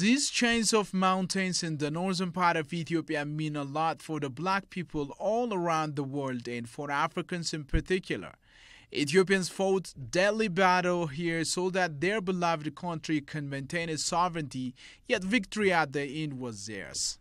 These chains of mountains in the northern part of Ethiopia mean a lot for the black people all around the world and for Africans in particular. Ethiopians fought deadly battle here so that their beloved country can maintain its sovereignty, yet victory at the end was theirs.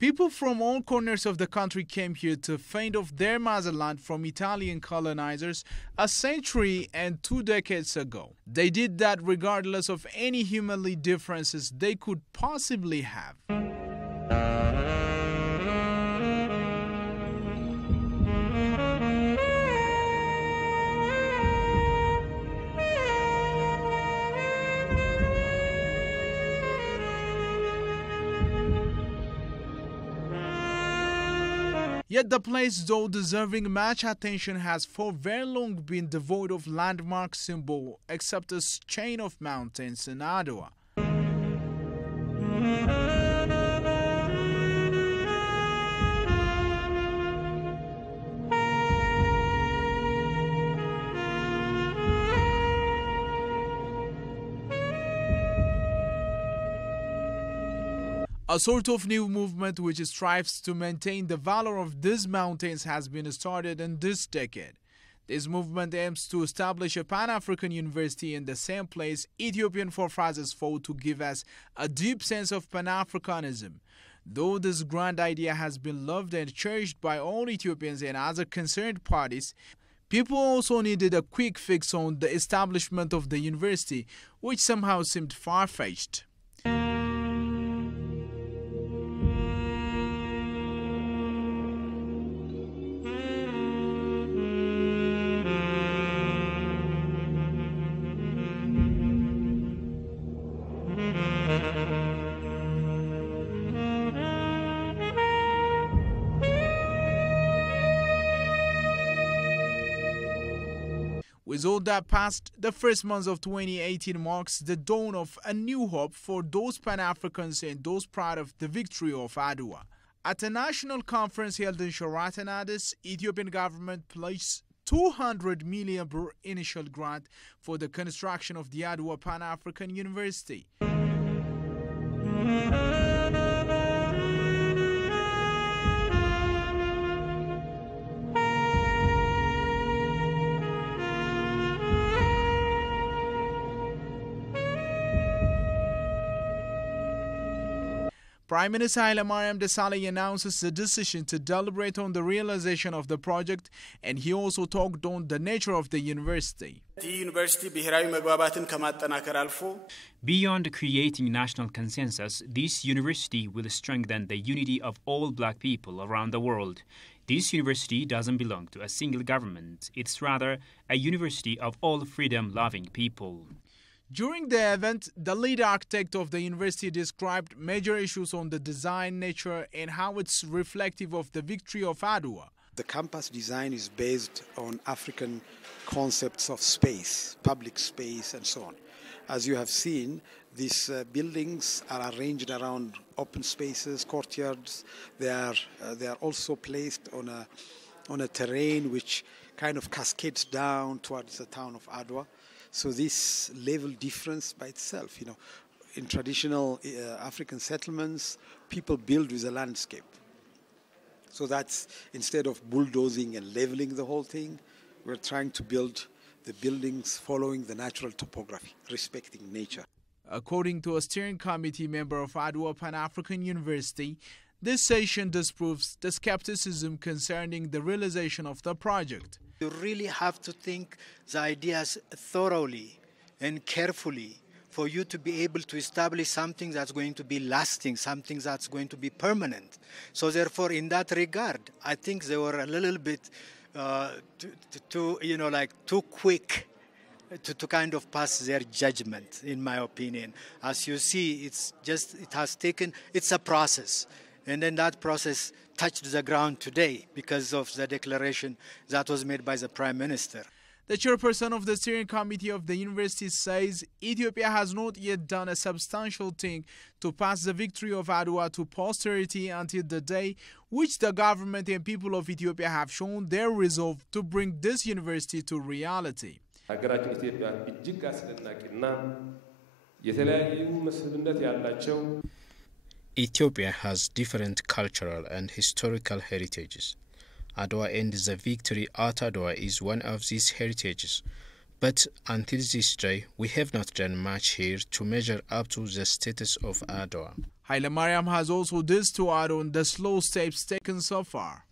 People from all corners of the country came here to fend off their motherland from Italian colonizers a century and 2 decades ago. They did that regardless of any humanly differences they could possibly have. Yet the place, though deserving much attention, has for very long been devoid of landmark symbol except a chain of mountains in Adwa. A sort of new movement which strives to maintain the valor of these mountains has been started in this decade. This movement aims to establish a Pan-African university in the same place Ethiopian forefathers fought to give us a deep sense of Pan-Africanism. Though this grand idea has been loved and cherished by all Ethiopians and other concerned parties, people also needed a quick fix on the establishment of the university, which somehow seemed far-fetched. With all that past, the first month of 2018 marks the dawn of a new hope for those Pan-Africans and those proud of the victory of Adwa. At a national conference held in Sheraton Addis, Ethiopian government pledged 200 million birr initial grant for the construction of the Adwa Pan-African University. Prime Minister Hailemariam Desalegn announces the decision to deliberate on the realization of the project, and he also talked on the nature of the university. Beyond creating national consensus, this university will strengthen the unity of all black people around the world. This university doesn't belong to a single government. It's rather a university of all freedom-loving people. During the event, the lead architect of the university described major issues on the design, nature, and how it's reflective of the victory of Adwa. The campus design is based on African concepts of space, public space, and so on. As you have seen, these buildings are arranged around open spaces, courtyards. They are also placed on a terrain which kind of cascades down towards the town of Adwa. So this level difference by itself, in traditional African settlements, people build with a landscape. So that's, instead of bulldozing and leveling the whole thing, we're trying to build the buildings following the natural topography, respecting nature. According to a steering committee member of Adwa Pan-African University, this session disproves the skepticism concerning the realization of the project. You really have to think the ideas thoroughly and carefully for you to be able to establish something that's going to be lasting, something that's going to be permanent. So therefore, in that regard, I think they were a little bit too quick to kind of pass their judgment, in my opinion. As you see, it's a process. And then that process touched the ground today because of the declaration that was made by the Prime Minister. The chairperson of the steering committee of the university says Ethiopia has not yet done a substantial thing to pass the victory of Adwa to posterity until the day which the government and people of Ethiopia have shown their resolve to bring this university to reality. Ethiopia has different cultural and historical heritages. Adwa and the victory at Adwa is one of these heritages. But until this day, we have not done much here to measure up to the status of Adwa. Haile Mariam has also this to add on the slow steps taken so far.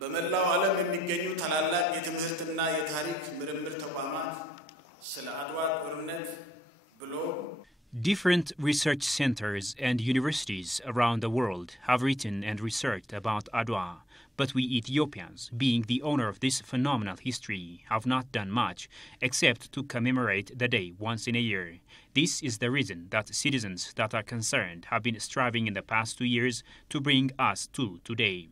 Different research centers and universities around the world have written and researched about Adwa, but we Ethiopians, being the owner of this phenomenal history, have not done much except to commemorate the day once in a year. This is the reason that citizens that are concerned have been striving in the past 2 years to bring us to today.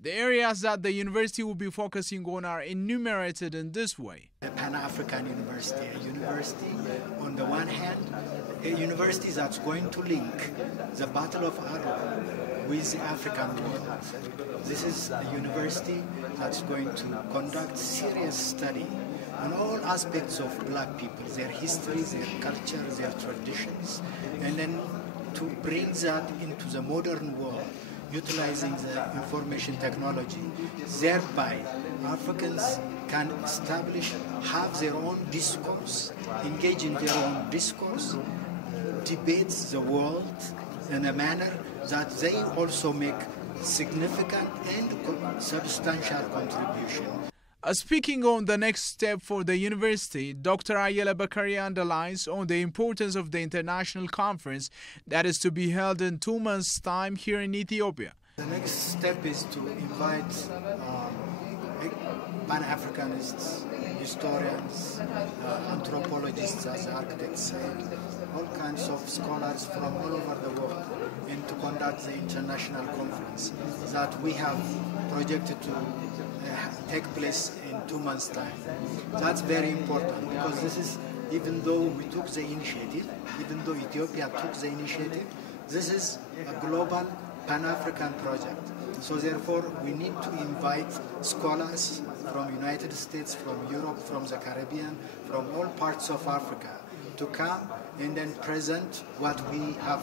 The areas that the university will be focusing on are enumerated in this way. A Pan-African university, a university on the one hand, a university that's going to link the Battle of Adwa with the African world. This is a university that's going to conduct serious study on all aspects of black people, their history, their culture, their traditions, and then to bring that into the modern world, utilizing the information technology. Thereby, Africans can have their own discourse, engage in their own discourse, debate the world in a manner that they also make significant and substantial contribution. Speaking on the next step for the university, Dr. Ayela Bakari underlines on the importance of the international conference that is to be held in 2 months' time here in Ethiopia. The next step is to invite Pan-Africanists, historians, anthropologists, as architects said, all kinds of scholars from all over the world, and to conduct the international conference that we have projected to take place in 2 months' time. That's very important because this is, even though we took the initiative, even though Ethiopia took the initiative, this is a global Pan-African project. So therefore, we need to invite scholars from United States, from Europe, from the Caribbean, from all parts of Africa to come and then present what we have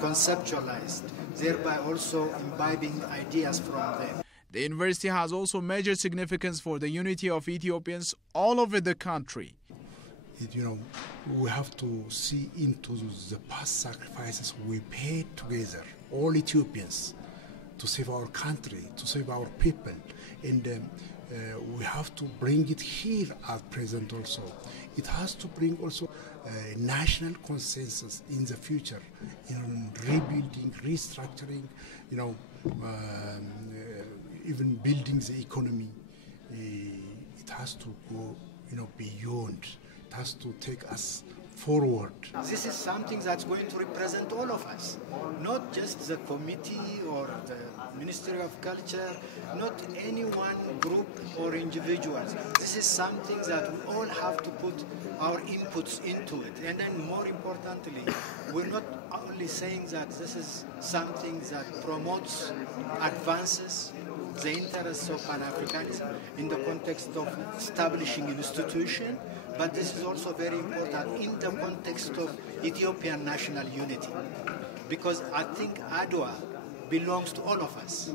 conceptualized, thereby also imbibing ideas from them. The university has also major significance for the unity of Ethiopians all over the country. We have to see into the past sacrifices we paid together, all Ethiopians, to save our country, to save our people. And we have to bring it here at present also. It has to bring also a national consensus in the future, in rebuilding, restructuring, even building the economy. It has to go, beyond. It has to take us forward. This is something that's going to represent all of us, not just the committee or the Ministry of Culture, not any one group or individuals. This is something that we all have to put our inputs into it. And then more importantly, we're not only saying that this is something that promotes, advances the interests of Pan-Africanism in the context of establishing an institution, but this is also very important in the context of Ethiopian national unity. Because I think Adwa belongs to all of us.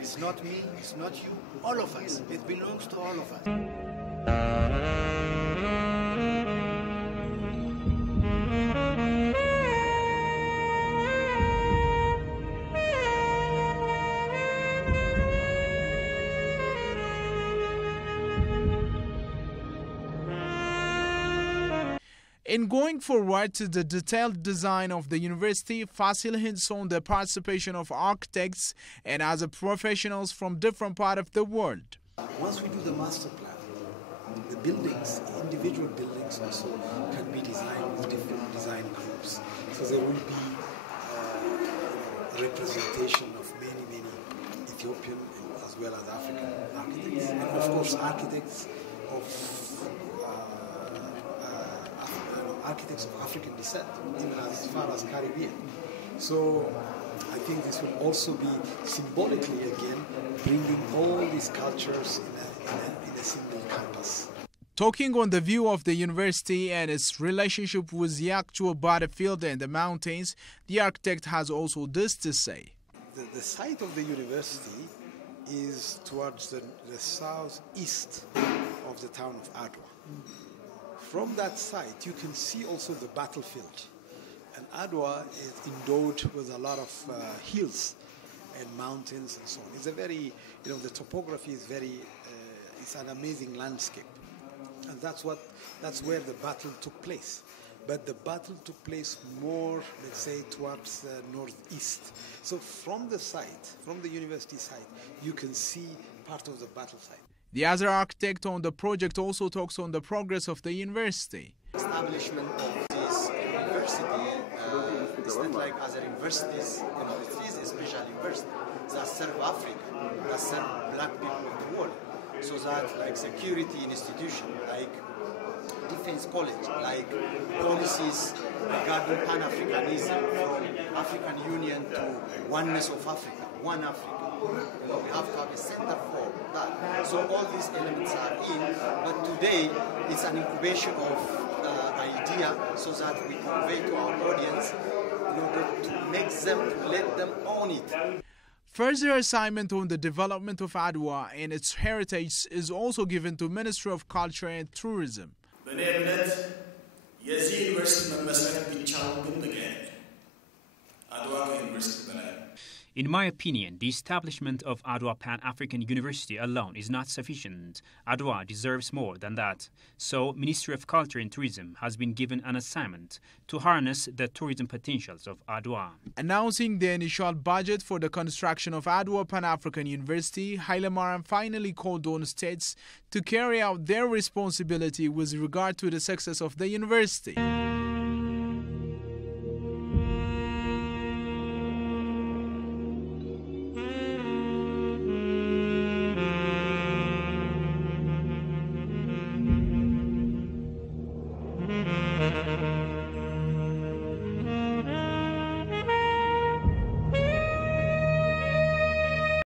It's not me, it's not you, all of us. It belongs to all of us. In going forward to the detailed design of the university, Fasil hints on the participation of architects and other professionals from different parts of the world. Once we do the master plan, the buildings, individual buildings also can be designed with different design groups. So there will be representation of many Ethiopian and as well as African architects, and of course architects of African descent, even as far as Caribbean. So I think this will also be symbolically again bringing all these cultures in a single campus. Talking on the view of the university and its relationship with the actual battlefield and the mountains, the architect has also this to say. The site of the university is towards the southeast of the town of Adwa. From that site, you can see also the battlefield. And Adwa is endowed with a lot of hills and mountains and so on. It's a very, the topography is it's an amazing landscape. And that's where the battle took place. But the battle took place more, let's say, towards the northeast. So from the university site, you can see part of the battle site. The other architect on the project also talks on the progress of the university. Establishment of this university is not like other universities. It is a special university that serve Africa, that serve black people of the world. So that like security institution, like defense college, like policies regarding Pan-Africanism from African Union to oneness of Africa, one Africa. We have to have a center for that. So all these elements are in, but today it's an incubation of idea so that we convey to our audience in order to make them, let them own it. Further assignment on the development of Adwa and its heritage is also given to Ministry of Culture and Tourism. In my opinion, the establishment of Adwa Pan-African University alone is not sufficient. Adwa deserves more than that. So, Ministry of Culture and Tourism has been given an assignment to harness the tourism potentials of Adwa. Announcing the initial budget for the construction of Adwa Pan-African University, Haile Mariam finally called on states to carry out their responsibility with regard to the success of the university.